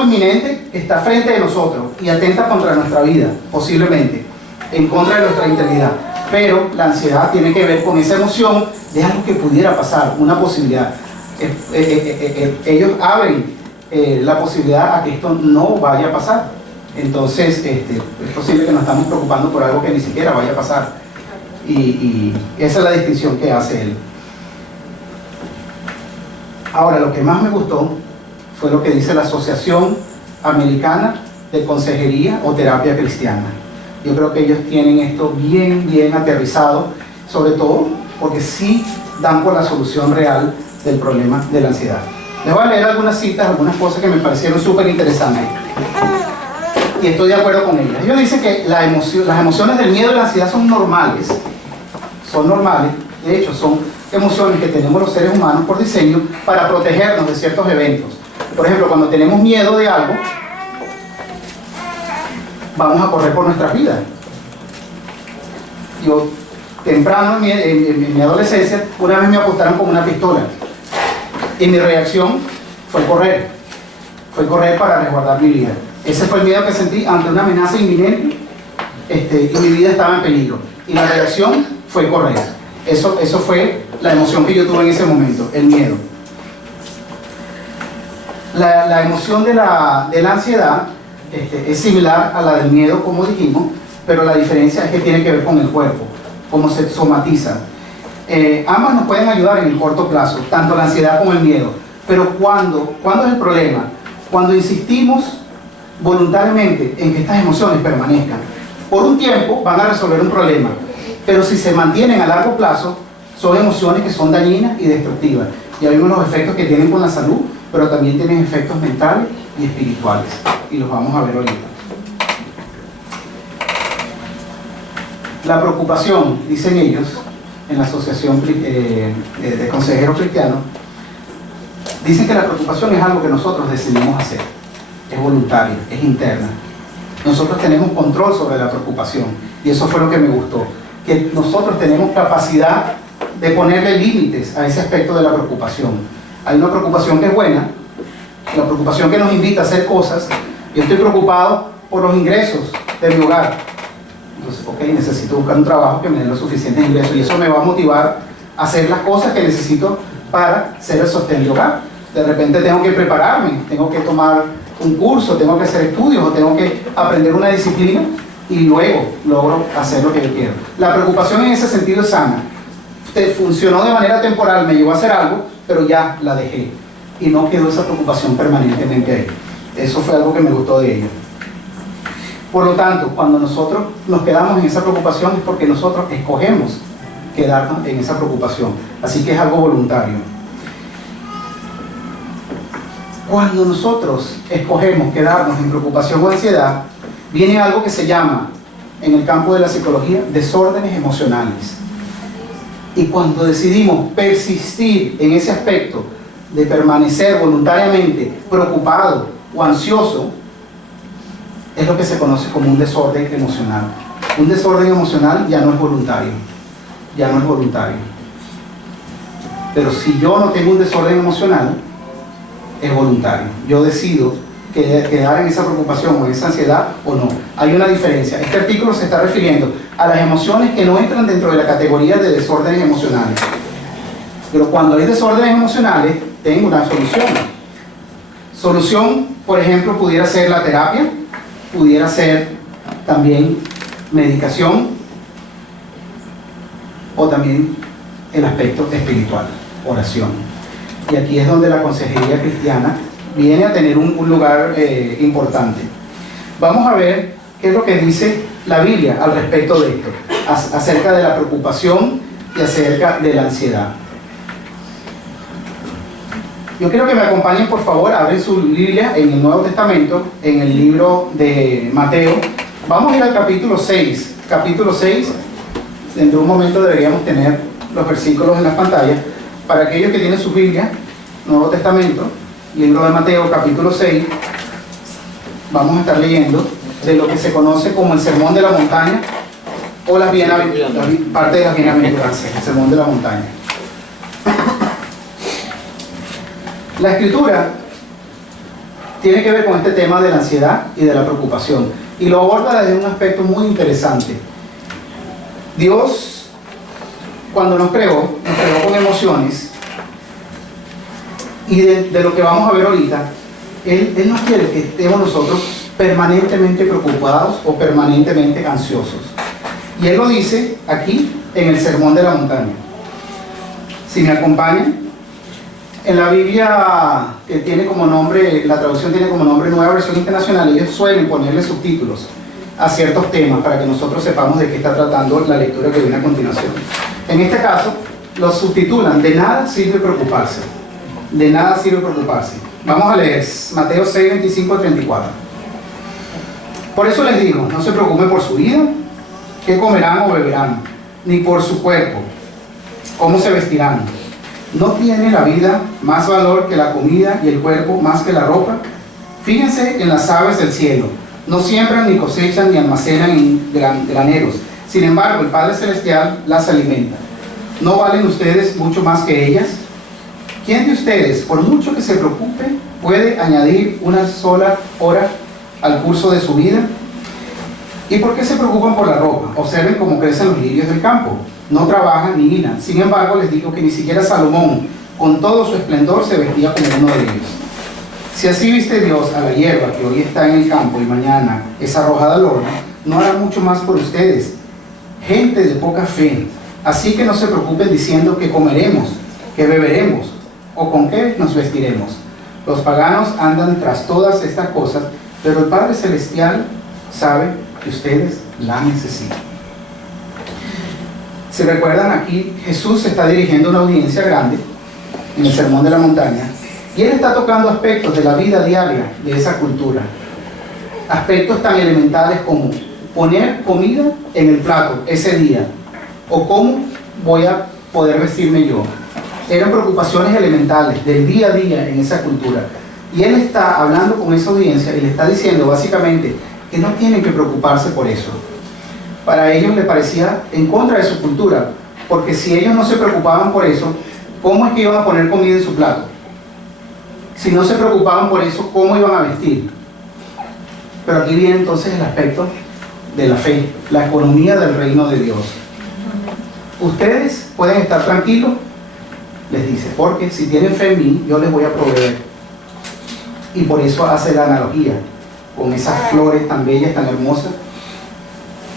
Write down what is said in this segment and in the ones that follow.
algo inminente que está frente de nosotros y atenta contra nuestra vida, posiblemente, en contra de nuestra integridad. Pero la ansiedad tiene que ver con esa emoción de algo que pudiera pasar, una posibilidad. Ellos abren la posibilidad a que esto no vaya a pasar. Entonces, es posible que nos estamos preocupando por algo que ni siquiera vaya a pasar. Y esa es la distinción que hace él. Ahora, lo que más me gustó fue lo que dice la Asociación Americana de Consejería o Terapia Cristiana. Yo creo que ellos tienen esto bien aterrizado, sobre todo porque sí dan por la solución real del problema de la ansiedad. Les voy a leer algunas citas, algunas cosas que me parecieron súper interesantes. Y estoy de acuerdo con ellas. Ellos dicen que las emociones del miedo y la ansiedad son normales. Son normales. De hecho, son emociones que tenemos los seres humanos por diseño para protegernos de ciertos eventos. Por ejemplo, cuando tenemos miedo de algo, vamos a correr por nuestras vidas. Yo, temprano en mi adolescencia, una vez me apuntaron con una pistola. Y mi reacción fue correr. Fue correr para resguardar mi vida. Ese fue el miedo que sentí ante una amenaza inminente y mi vida estaba en peligro. Y la reacción fue correr. Eso fue la emoción que yo tuve en ese momento, el miedo. La emoción de la ansiedad es similar a la del miedo, como dijimos, pero la diferencia es que tiene que ver con el cuerpo, cómo se somatiza. Ambas nos pueden ayudar en el corto plazo, tanto la ansiedad como el miedo. Pero ¿cuándo es el problema? Cuando insistimos voluntariamente en que estas emociones permanezcan. Por un tiempo van a resolver un problema, pero si se mantienen a largo plazo, son emociones que son dañinas y destructivas. Ya vimos los efectos que tienen con la salud, pero también tienen efectos mentales y espirituales. Y los vamos a ver ahorita. La preocupación, dicen ellos, en la Asociación de Consejeros Cristianos, dicen que la preocupación es algo que nosotros decidimos hacer. Es voluntaria, es interna. Nosotros tenemos control sobre la preocupación. Y eso fue lo que me gustó. Que nosotros tenemos capacidad de ponerle límites a ese aspecto de la preocupación. Hay una preocupación que es buena, la preocupación que nos invita a hacer cosas. Yo estoy preocupado por los ingresos de mi hogar. Entonces, ok, necesito buscar un trabajo que me dé los suficientes ingresos y eso me va a motivar a hacer las cosas que necesito para ser el sostén de hogar. De repente tengo que prepararme, tengo que tomar un curso, tengo que hacer estudios o tengo que aprender una disciplina y luego logro hacer lo que yo quiero. La preocupación en ese sentido es sana. Funcionó de manera temporal, me llevó a hacer algo, pero ya la dejé y no quedó esa preocupación permanentemente ahí. Eso fue algo que me gustó de ella. Por lo tanto, cuando nosotros nos quedamos en esa preocupación es porque nosotros escogemos quedarnos en esa preocupación. Así que es algo voluntario. Cuando nosotros escogemos quedarnos en preocupación o ansiedad, viene algo que se llama, en el campo de la psicología, desórdenes emocionales. Y cuando decidimos persistir en ese aspecto de permanecer voluntariamente preocupado o ansioso, es lo que se conoce como un desorden emocional. Un desorden emocional ya no es voluntario. Ya no es voluntario. Pero si yo no tengo un desorden emocional, es voluntario. Yo decido quedar en esa preocupación o en esa ansiedad o no. Hay una diferencia. Este artículo se está refiriendo a las emociones que no entran dentro de la categoría de desórdenes emocionales. Pero cuando hay desórdenes emocionales, tengo una solución. Solución, por ejemplo, pudiera ser la terapia, pudiera ser también medicación o también el aspecto espiritual, oración. Y aquí es donde la consejería cristiana viene a tener un lugar importante. Vamos a ver qué es lo que dice la Biblia al respecto de esto, acerca de la preocupación y acerca de la ansiedad. Yo quiero que me acompañen, por favor, a abrir su Biblia en el Nuevo Testamento, en el libro de Mateo. Vamos a ir al capítulo 6. Capítulo 6, dentro de un momento deberíamos tener los versículos en las pantallas. Para aquellos que tienen su Biblia, Nuevo Testamento, libro de Mateo, capítulo 6, vamos a estar leyendo de lo que se conoce como el Sermón de la Montaña o las parte de las bienaventuranzas, el Sermón de la Montaña. La Escritura tiene que ver con este tema de la ansiedad y de la preocupación. Y lo aborda desde un aspecto muy interesante. Dios, cuando nos creó con emociones, y de lo que vamos a ver ahorita, Él no quiere que estemos nosotros permanentemente preocupados o permanentemente ansiosos. Y Él lo dice aquí en el Sermón de la Montaña. Si me acompañan, en la Biblia, que tiene como nombre, la traducción tiene como nombre Nueva Versión Internacional, ellos suelen ponerle subtítulos a ciertos temas para que nosotros sepamos de qué está tratando la lectura que viene a continuación. En este caso, los subtitulan: de nada sirve preocuparse. De nada sirve preocuparse. Vamos a leer Mateo 6, 25 a 34. Por eso les digo, no se preocupen por su vida, qué comerán o beberán, ni por su cuerpo, cómo se vestirán. ¿No tiene la vida más valor que la comida y el cuerpo más que la ropa? Fíjense en las aves del cielo. No siembran, ni cosechan, ni almacenan en graneros. Sin embargo, el Padre Celestial las alimenta. ¿No valen ustedes mucho más que ellas? ¿Quién de ustedes, por mucho que se preocupe, puede añadir una sola hora al curso de su vida? ¿Y por qué se preocupan por la ropa? Observen cómo crecen los lirios del campo. No trabajan ni hilan. Sin embargo, les digo que ni siquiera Salomón, con todo su esplendor, se vestía como uno de ellos. Si así viste Dios a la hierba que hoy está en el campo y mañana es arrojada al horno, no hará mucho más por ustedes, gente de poca fe. Así que no se preocupen diciendo que comeremos, que beberemos o con qué nos vestiremos. Los paganos andan tras todas estas cosas, pero el Padre Celestial sabe que ustedes la necesitan. Si recuerdan, aquí Jesús se está dirigiendo a una audiencia grande en el Sermón de la Montaña, y Él está tocando aspectos de la vida diaria de esa cultura. Aspectos tan elementales como poner comida en el plato ese día, o cómo voy a poder vestirme yo. Eran preocupaciones elementales del día a día en esa cultura. Y Él está hablando con esa audiencia y le está diciendo básicamente que no tienen que preocuparse por eso. Para ellos le parecía en contra de su cultura, porque si ellos no se preocupaban por eso, ¿cómo es que iban a poner comida en su plato? Si no se preocupaban por eso, ¿cómo iban a vestir? Pero aquí viene entonces el aspecto de la fe, la economía del reino de Dios. Ustedes pueden estar tranquilos, les dice, porque si tienen fe en mí, yo les voy a proveer. Y por eso hace la analogía con esas flores tan bellas, tan hermosas,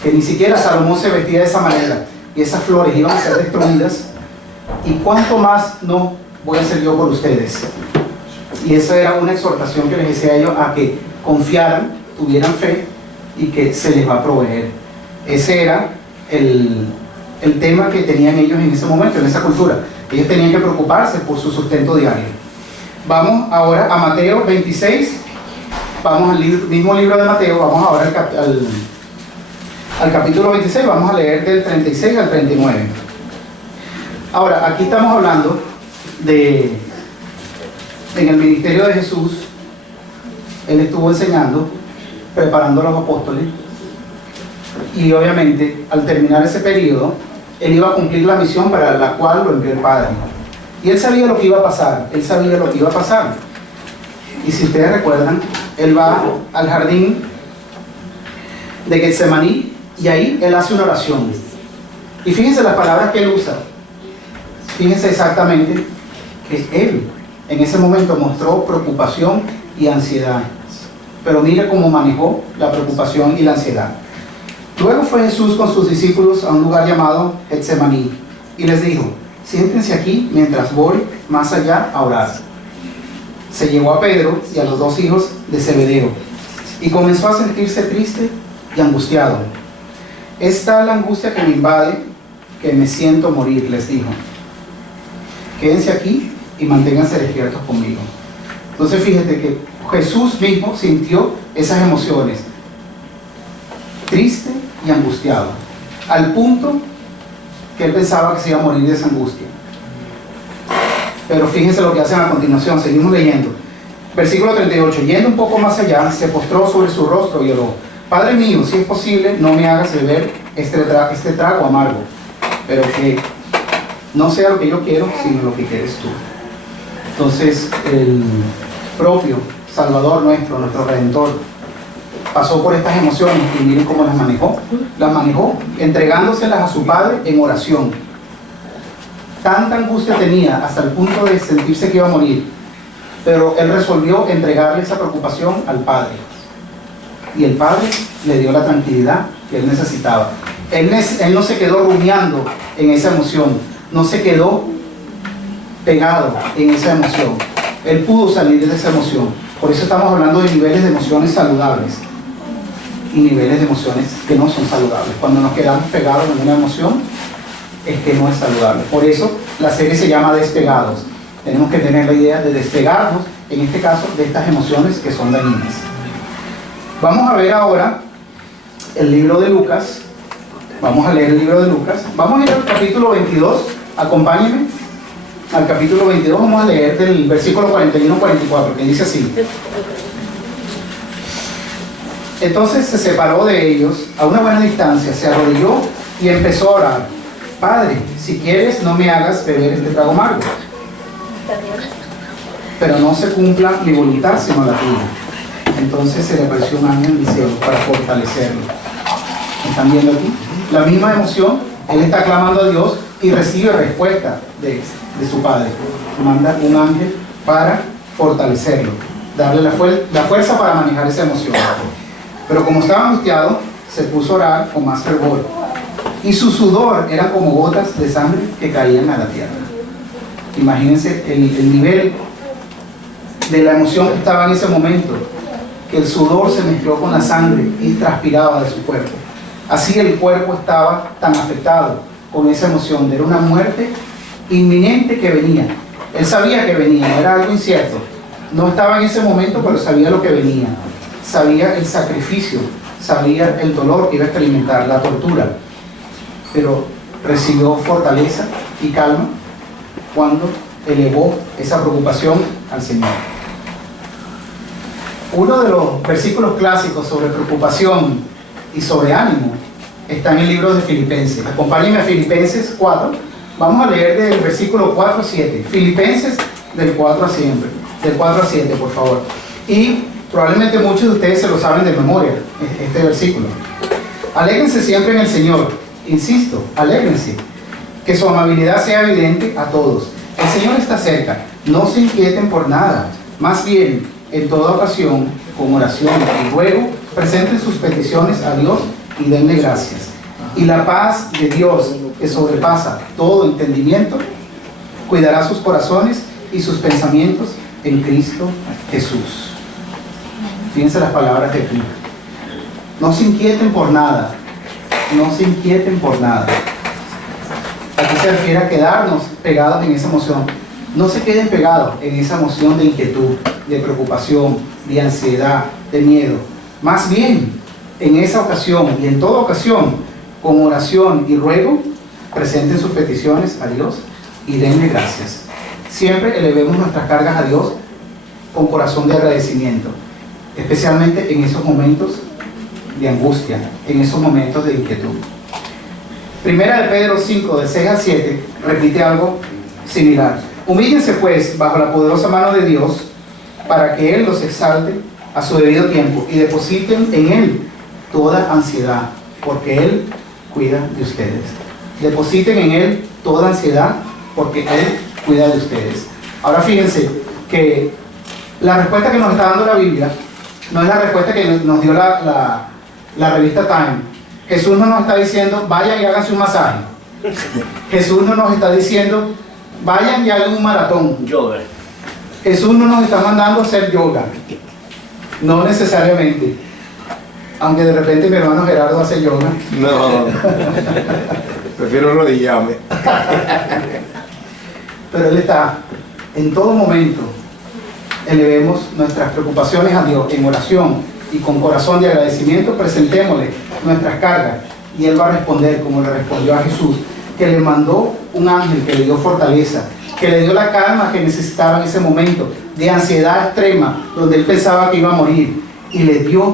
que ni siquiera Salomón se vestía de esa manera, y esas flores iban a ser destruidas. ¿Y cuánto más no voy a hacer yo por ustedes? Y esa era una exhortación que les decía a ellos, a que confiaran, tuvieran fe, y que se les va a proveer. Ese era el tema que tenían ellos en ese momento, en esa cultura. Ellos tenían que preocuparse por su sustento diario. Vamos ahora a Mateo 26, vamos al mismo libro de Mateo, vamos ahora al capítulo 26, vamos a leer del 36 al 39. Ahora, aquí estamos hablando en el ministerio de Jesús, Él estuvo enseñando, preparando a los apóstoles, y obviamente al terminar ese periodo, Él iba a cumplir la misión para la cual lo envió el Padre. Y Él sabía lo que iba a pasar, Él sabía lo que iba a pasar. Y si ustedes recuerdan, Él va al jardín de Getsemaní, y ahí Él hace una oración. Y fíjense las palabras que Él usa. Fíjense exactamente que Él en ese momento mostró preocupación y ansiedad. Pero mire cómo manejó la preocupación y la ansiedad. Luego fue Jesús con sus discípulos a un lugar llamado Getsemaní y les dijo: siéntense aquí mientras voy más allá a orar. Se llevó a Pedro y a los dos hijos de Zebedeo y comenzó a sentirse triste y angustiado. Es tal la angustia que me invade que me siento morir, les dijo. Quédense aquí y manténganse despiertos conmigo. Entonces fíjate que Jesús mismo sintió esas emociones, triste y angustiado, al punto que Él pensaba que se iba a morir de esa angustia. Pero fíjense lo que hacen a continuación, seguimos leyendo. Versículo 38, yendo un poco más allá, se postró sobre su rostro y oró: Padre mío, si es posible, no me hagas beber este trago amargo, pero que no sea lo que yo quiero, sino lo que quieres tú. Entonces, el propio Salvador nuestro, nuestro Redentor, pasó por estas emociones y miren cómo las manejó. Las manejó entregándoselas a su Padre en oración. Tanta angustia tenía hasta el punto de sentirse que iba a morir, pero él resolvió entregarle esa preocupación al Padre. Y el Padre le dio la tranquilidad que él necesitaba. Él no se quedó rumiando en esa emoción, no se quedó pegado en esa emoción. Él pudo salir de esa emoción. Por eso estamos hablando de niveles de emociones saludables y niveles de emociones que no son saludables. Cuando nos quedamos pegados en una emoción, es que no es saludable. Por eso la serie se llama Despegados. Tenemos que tener la idea de despegarnos, en este caso, de estas emociones que son dañinas. Vamos a ver ahora el libro de Lucas. Vamos a leer el libro de Lucas. Vamos a ir al capítulo 22. Acompáñenme al capítulo 22. Vamos a leer del versículo 41-44, que dice así. Entonces se separó de ellos a una buena distancia, se arrodilló y empezó a orar. Padre, si quieres, no me hagas beber este trago amargo, pero no se cumpla mi voluntad sino la tuya. Entonces se le apareció un ángel del cielo para fortalecerlo. ¿Están viendo aquí? La misma emoción, él está clamando a Dios y recibe respuesta de su Padre. Manda un ángel para fortalecerlo, darle la fuerza para manejar esa emoción. Pero como estaba angustiado, se puso a orar con más fervor. Y su sudor era como gotas de sangre que caían a la tierra. Imagínense el nivel de la emoción que estaba en ese momento, que el sudor se mezcló con la sangre y transpiraba de su cuerpo. Así el cuerpo estaba tan afectado con esa emoción. Era una muerte inminente que venía. Él sabía que venía, no era algo incierto. No estaba en ese momento, pero sabía lo que venía. Sabía el sacrificio, sabía el dolor que iba a experimentar, la tortura. Pero recibió fortaleza y calma cuando elevó esa preocupación al Señor. Uno de los versículos clásicos sobre preocupación y sobre ánimo está en el libro de Filipenses. Acompáñenme a Filipenses 4. Vamos a leer del versículo 4 a 7. Filipenses del 4 a 7, por favor. Y probablemente muchos de ustedes se lo saben de memoria, este versículo. Alégrense siempre en el Señor. Insisto, alégrense. Que su amabilidad sea evidente a todos. El Señor está cerca. No se inquieten por nada. Más bien, en toda ocasión, con oración y ruego, presenten sus peticiones a Dios y denle gracias. Y la paz de Dios, que sobrepasa todo entendimiento, cuidará sus corazones y sus pensamientos en Cristo Jesús. Fíjense las palabras de aquí. No se inquieten por nada. No se inquieten por nada. Aquí se refiere a quedarnos pegados en esa emoción. No se queden pegados en esa emoción de inquietud, de preocupación, de ansiedad, de miedo. Más bien, en esa ocasión y en toda ocasión, con oración y ruego, presenten sus peticiones a Dios y denle gracias. Siempre elevemos nuestras cargas a Dios con corazón de agradecimiento, especialmente en esos momentos de angustia, en esos momentos de inquietud. Primera de Pedro 5, de 6 al 7, repite algo similar. Humíllense pues bajo la poderosa mano de Dios, para que Él los exalte a su debido tiempo y depositen en Él toda ansiedad, porque Él cuida de ustedes. Depositen en Él toda ansiedad, porque Él cuida de ustedes. Ahora fíjense que la respuesta que nos está dando la Biblia no es la respuesta que nos dio la revista Time. Jesús no nos está diciendo, vayan y háganse un masaje. Jesús no nos está diciendo, vayan y hagan un maratón. Yoga. Jesús no nos está mandando a hacer yoga. No necesariamente. Aunque de repente mi hermano Gerardo hace yoga. No, prefiero arrodillarme. Pero Él está en todo momento. Elevemos nuestras preocupaciones a Dios en oración y con corazón de agradecimiento. Presentémosle nuestras cargas y Él va a responder como le respondió a Jesús, que le mandó un ángel que le dio fortaleza, que le dio la calma que necesitaba en ese momento de ansiedad extrema, donde él pensaba que iba a morir, y le dio